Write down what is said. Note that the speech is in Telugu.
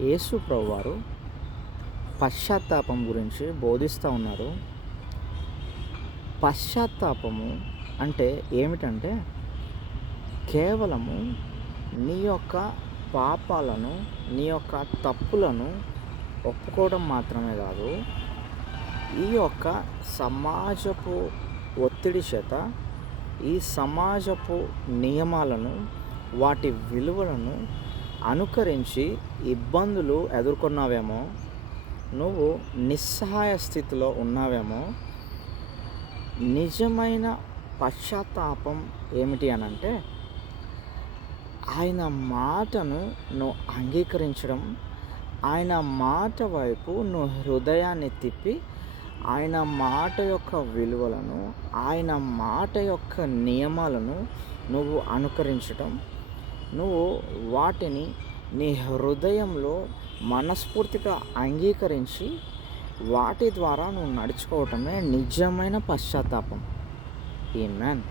యేసు ప్రభువారు పశ్చాత్తాపం గురించి బోధిస్తూ ఉన్నారు. పశ్చాత్తాపము అంటే ఏమిటంటే కేవలము నీ యొక్క పాపాలను, నీ యొక్క తప్పులను ఒప్పుకోవడం మాత్రమే కాదు, ఈ యొక్క సమాజపు ఒత్తిడి చేత, ఈ సమాజపు నియమాలను, వాటి విలువలను అనుకరించి ఇబ్బందులు ఎదుర్కొన్నావేమో, నువ్వు నిస్సహాయ స్థితిలో ఉన్నావేమో. నిజమైన పశ్చాత్తాపం ఏమిటి అనంటే ఆయన మాటను నువ్వు అంగీకరించడం, ఆయన మాట వైపు నువ్వు హృదయాన్ని తిప్పి ఆయన మాట యొక్క విలువలను, ఆయన మాట యొక్క నియమాలను నువ్వు అనుకరించడం, నువ్వు వాటిని నీ హృదయంలో మనస్ఫూర్తిగా అంగీకరించి వాటి ద్వారా నువ్వు నడుచుకోవటమే నిజమైన పశ్చాత్తాపం. ఆమేన్.